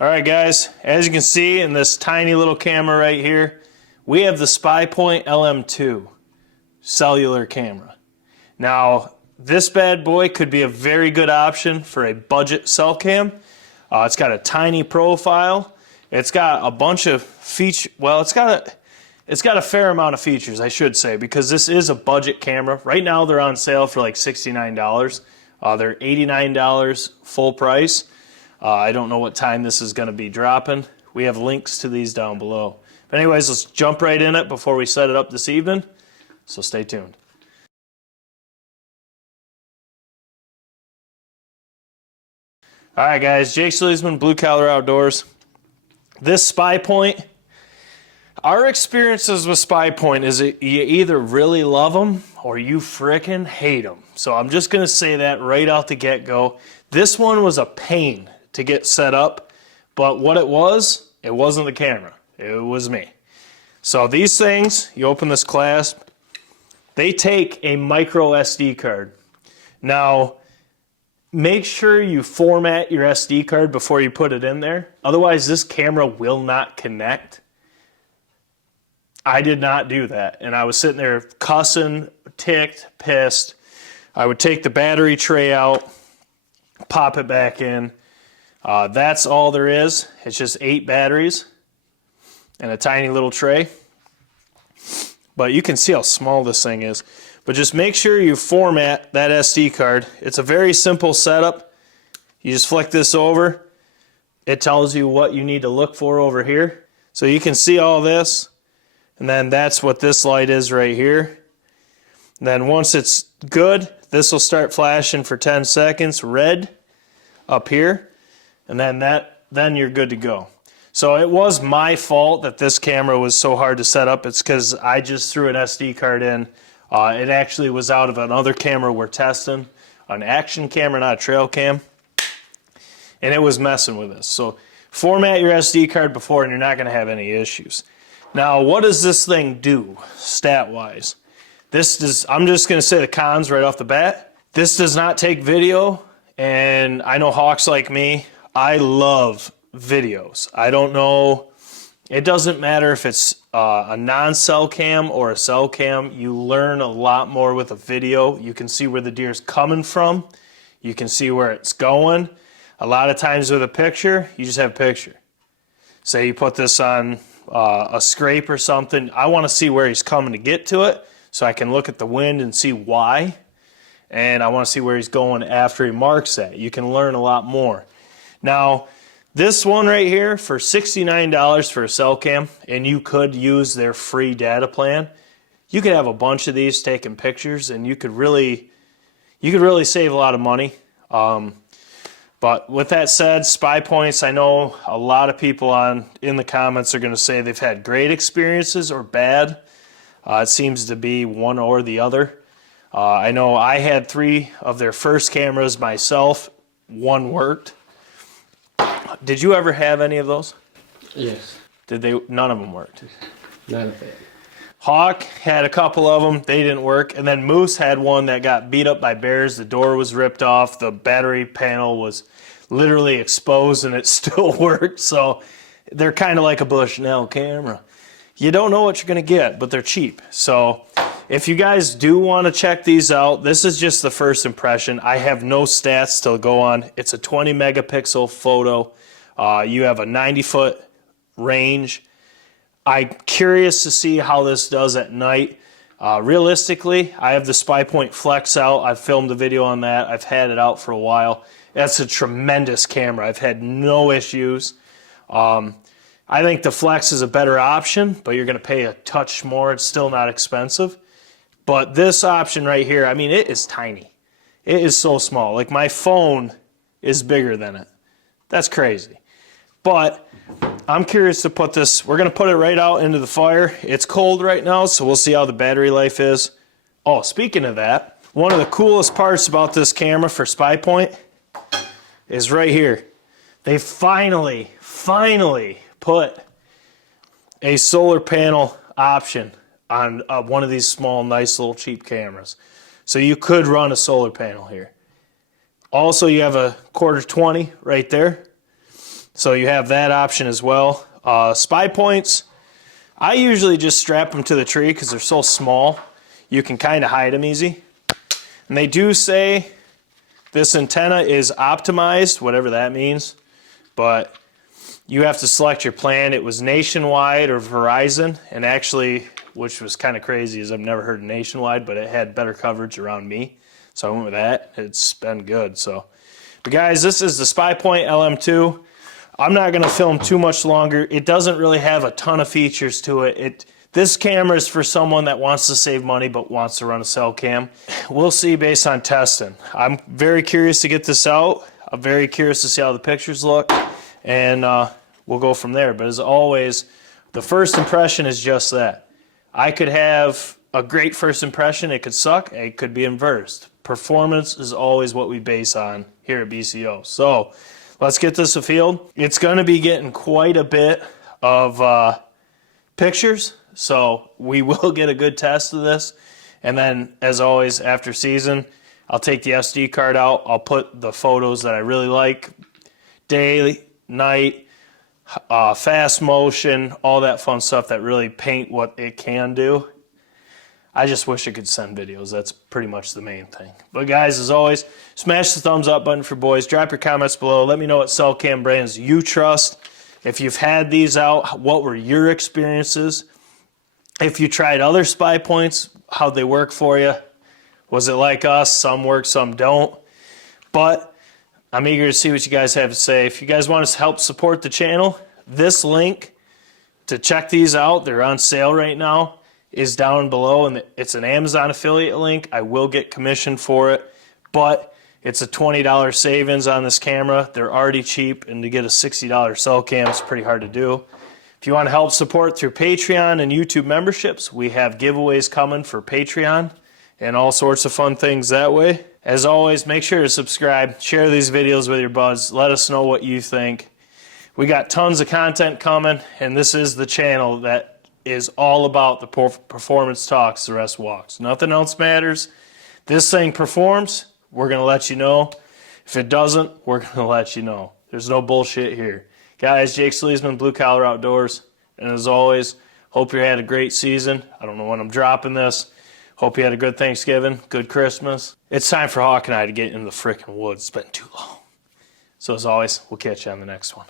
Alright guys, as you can see in this tiny little camera right here, we have the SpyPoint LM2 cellular camera. Now, this bad boy could be a very good option for a budget cell cam. It's got a tiny profile. It's got a bunch of features. Well, it's got a fair amount of features, I should say, because this is a budget camera. Right now they're on sale for like $69. They're $89 full price. I don't know what time this is going to be dropping. We have links to these down below. But anyways, let's jump right in it before we set it up this evening. So stay tuned. Alright guys, Jake Sleesman, Blue Collar Outdoors. This SpyPoint, our experiences with SpyPoint is you either really love them or you frickin' hate them. So I'm just going to say that right out the get-go. This one was a pain to get set up, but what it wasn't the camera. It was me. So these things, you open this clasp, they take a micro SD card. Now, make sure you format your SD card before you put it in there. Otherwise, this camera will not connect. I did not do that, and I was sitting there cussing, ticked, pissed. I would take the battery tray out, pop it back in. That's all there is. It's just 8 batteries and a tiny little tray. But you can see how small this thing is. But just make sure you format that SD card. It's a very simple setup. You just flick this over. It tells you what you need to look for over here. So you can see all this. And then that's what this light is right here. And then once it's good, this will start flashing for 10 seconds, red up here. And then you're good to go. So it was my fault that this camera was so hard to set up. It's because I just threw an SD card in. It actually was out of another camera we're testing, an action camera, not a trail cam. And it was messing with us. So format your SD card before and you're not going to have any issues. Now, what does this thing do stat-wise? I'm just going to say the cons right off the bat. This does not take video, and I know hawks like me, I love videos. I don't know, it doesn't matter if it's a non-cell cam or a cell cam. You learn a lot more with a video. You can see where the deer's coming from. You can see where it's going. A lot of times with a picture, you just have a picture. Say you put this on a scrape or something. I want to see where he's coming to get to it so I can look at the wind and see why. And I want to see where he's going after he marks that. You can learn a lot more. Now, this one right here for $69 for a cell cam, and you could use their free data plan. You could have a bunch of these taking pictures, and you could really save a lot of money. But with that said, SpyPoints, I know a lot of people in the comments are going to say they've had great experiences or bad. It seems to be one or the other. I know I had 3 of their first cameras myself. 1 worked. Did you ever have any of those? Yes. None of them worked? None of it. Hawk had a couple of them. They didn't work. And then Moose had one that got beat up by bears. The door was ripped off. The battery panel was literally exposed and it still worked. So they're kind of like a Bushnell camera. You don't know what you're going to get, but they're cheap. So if you guys do want to check these out, this is just the first impression. I have no stats to go on. It's a 20 megapixel photo. You have a 90-foot range. I'm curious to see how this does at night. Realistically, I have the SpyPoint Flex out. I've filmed a video on that. I've had it out for a while. That's a tremendous camera. I've had no issues. I think the Flex is a better option, but you're going to pay a touch more. It's still not expensive. But this option right here, I mean, it is tiny. It is so small. Like my phone is bigger than it. That's crazy. But I'm curious to put this, we're going to put it right out into the fire. It's cold right now, so we'll see how the battery life is. Oh, speaking of that, one of the coolest parts about this camera for SpyPoint is right here. They finally put a solar panel option on one of these small, nice little cheap cameras. So you could run a solar panel here. Also, you have a 1/4 20 right there. So you have that option as well. Spy points, I usually just strap them to the tree because they're so small. You can kind of hide them easy. And they do say this antenna is optimized, whatever that means, but you have to select your plan. It was nationwide or Verizon, and actually, which was kind of crazy, is I've never heard of nationwide, but it had better coverage around me, so I went with that. It's been good. So, but guys, this is the SpyPoint LM2. I'm not going to film too much longer. It doesn't really have a ton of features to it. This camera is for someone that wants to save money but wants to run a cell cam. We'll see based on testing. I'm very curious to get this out. I'm very curious to see how the pictures look, and we'll go from there. But as always, the first impression is just that. I could have a great first impression. It could suck. It could be inversed. Performance is always what we base on here at BCO. So let's get this afield. It's going to be getting quite a bit of pictures, so we will get a good test of this. And then, as always, after season, I'll take the SD card out. I'll put the photos that I really like, day, night, fast motion, all that fun stuff that really paint what it can do. I just wish it could send videos. That's pretty much the main thing. But guys, as always, smash the thumbs up button for boys. Drop your comments below. Let me know what cell cam brands you trust. If you've had these out, what were your experiences? If you tried other spy points, how'd they work for you? Was it like us? Some work, some don't. But I'm eager to see what you guys have to say. If you guys want us to help support the channel, this link to check these out, they're on sale right now, is down below, and it's an Amazon affiliate link. I will get commission for it, but it's a $20 savings on this camera. They're already cheap, and to get a $60 cell cam is pretty hard to do. If you want to help support through Patreon and YouTube memberships, we have giveaways coming for Patreon and all sorts of fun things that way. As always, make sure to subscribe, share these videos with your buds, let us know what you think. We got tons of content coming, and this is the channel that is all about the performance talks, the rest walks. Nothing else matters. This thing performs, we're going to let you know. If it doesn't, we're going to let you know. There's no bullshit here. Guys, Jake Sleesman, Blue Collar Outdoors, and as always, hope you had a great season. I don't know when I'm dropping this. Hope you had a good Thanksgiving, good Christmas. It's time for Hawk and I to get into the frickin' woods. It's been too long. So as always, we'll catch you on the next one.